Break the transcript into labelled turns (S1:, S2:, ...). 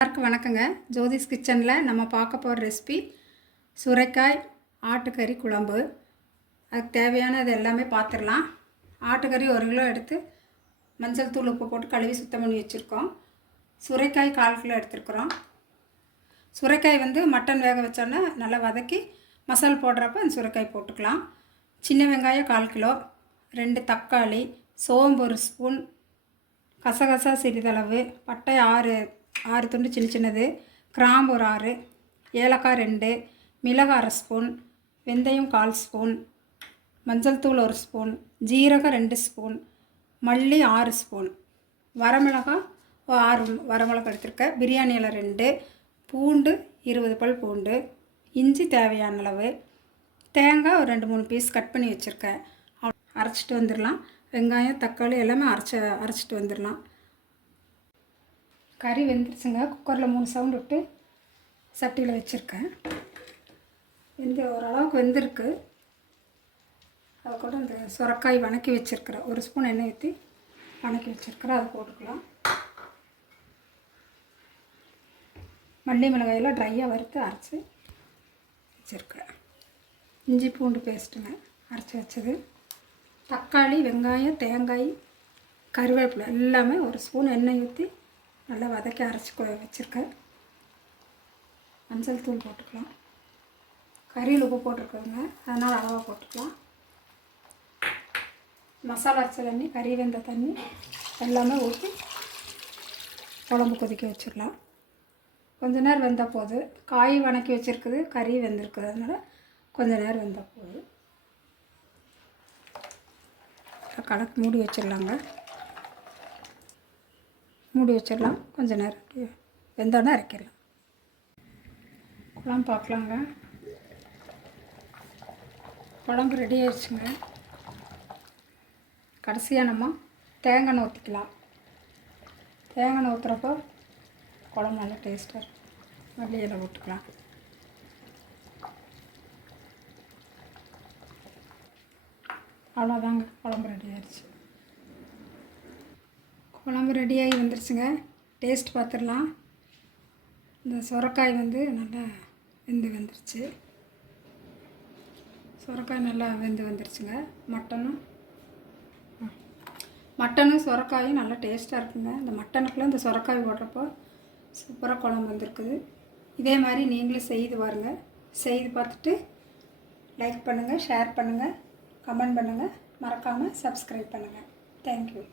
S1: எல்லாருக்கும் வணக்கங்க. ஜோதிஷ் கிச்சனில் நம்ம பார்க்க போகிற ரெசிபி சுரைக்காய் ஆட்டுக்கறி குழம்பு. அதுக்கு தேவையானது எல்லாமே பார்த்துடலாம் ஆட்டுக்கறி ஒரு கிலோ எடுத்து மஞ்சள் தூள் உப்பு போட்டு கழுவி சுத்தம் பண்ணி வச்சுருக்கோம். சுரைக்காய் கால் கிலோ எடுத்துருக்குறோம். சுரைக்காய் வந்து மட்டன் வேக வச்சோன்னா நல்லா வதக்கி மசால் போடுறப்ப அந்த சுரைக்காய் போட்டுக்கலாம். சின்ன வெங்காயம் கால் கிலோ ரெண்டு தக்காளி சோம்பு ஒரு ஸ்பூன் கசகசா சிறிதளவு பட்டை ஆறு ஆறு துண்டு சின்ன சின்னது கிராம்பு ஒரு ஆறு ஏலக்காய் ரெண்டு மிளகு அரை ஸ்பூன் வெந்தயம் கால் ஸ்பூன் மஞ்சள் தூள் ஒரு ஸ்பூன் ஜீரகம் ரெண்டு ஸ்பூன் மல்லி ஆறு ஸ்பூன். வரமிளகாய் ஆறு வரமிளகா எடுத்திருக்கேன். பிரியாணி இலை ரெண்டு பூண்டு இருபது பல் பூண்டு இஞ்சி தேவையான அளவு தேங்காய் ஒரு ரெண்டு மூணு பீஸ் கட் பண்ணி வச்சுருக்கேன். அரைச்சிட்டு வந்துடலாம். வெங்காயம் தக்காளி எல்லாமே அரைச்ச அரைச்சிட்டு வந்துடலாம். கறி வெந்துருச்சுங்க. குக்கரில் மூணு சவுண்ட் விட்டு சட்டியில் வச்சுருக்கேன். வெந்து ஓரளவுக்கு வெந்திருக்கு. அது கூட இந்த சுரக்காய் வணக்கி வச்சுருக்கிறேன் ஒரு ஸ்பூன் எண்ணெய் ஊற்றி வணக்கி வச்சுருக்கிறேன் அதை போட்டுக்கலாம். மல்லி மிளகாயெல்லாம் ட்ரையாக வறுத்து அரைச்சி வச்சுருக்கேன். இஞ்சி பூண்டு பேஸ்ட்டுங்க அரைச்சி வச்சது. தக்காளி வெங்காயம் தேங்காய் கருவேப்பிலை எல்லாமே ஒரு ஸ்பூன் எண்ணெய் ஊற்றி நல்லா வதக்கி அரைச்சி வச்சுருக்கேன். மஞ்சள் தூள் போட்டுக்கலாம். கறியில் உப்பு போட்டிருக்குதுங்க அதனால் அளவாக போட்டுக்கலாம். மசாலா அரைச்ச தண்ணி கறி வெந்த தண்ணி எல்லாமே ஊற்றி குழம்பு கொதிக்க வச்சிடலாம். கொஞ்ச நேரம் வெந்தால் போது. காய் வணக்கி வச்சுருக்குது கறி வெந்திருக்குது. அதனால் கொஞ்ச நேரம் வெந்தால் போகுது கலக்கு மூடி வச்சிடலாங்க. மூடி வச்சிடலாம். கொஞ்சம் நேரம் வெந்தோடனே இறக்கிடலாம். குழம்பு பார்க்கலாங்க. குழம்பு ரெடி ஆயிடுச்சுங்க. கடைசியாக நம்ம தேங்காய் ஊற்றிக்கலாம் தேங்காய் ஊற்றுறப்போ குழம்பு நல்லா டேஸ்ட்டாக இருக்கும். மல்லி இலை போட்டுக்கலாம். அவ்வளோதாங்க குழம்பு ரெடி ஆயிடுச்சு. குழம்பு ரெடியாகி வந்துருச்சுங்க. டேஸ்ட் பார்த்துடலாம் இந்த சுரக்காய் வந்து நல்லா வெந்து வந்துருச்சு. சுரக்காய் நல்லா வெந்து வந்துருச்சுங்க. மட்டனும் மட்டனும் சுரக்காயும் நல்லா டேஸ்ட்டாக இருக்குங்க. இந்த மட்டனுக்குள்ளே இந்த சுரக்காய் போடுறப்போ சூப்பராக குழம்பு வந்திருக்குது. இதே மாதிரி நீங்களும் செய்து பாருங்கள் செய்து பார்த்துட்டு லைக் பண்ணுங்கள் ஷேர் பண்ணுங்கள் கமெண்ட் பண்ணுங்கள் மறக்காமல் சப்ஸ்கிரைப் பண்ணுங்கள் தேங்க்யூ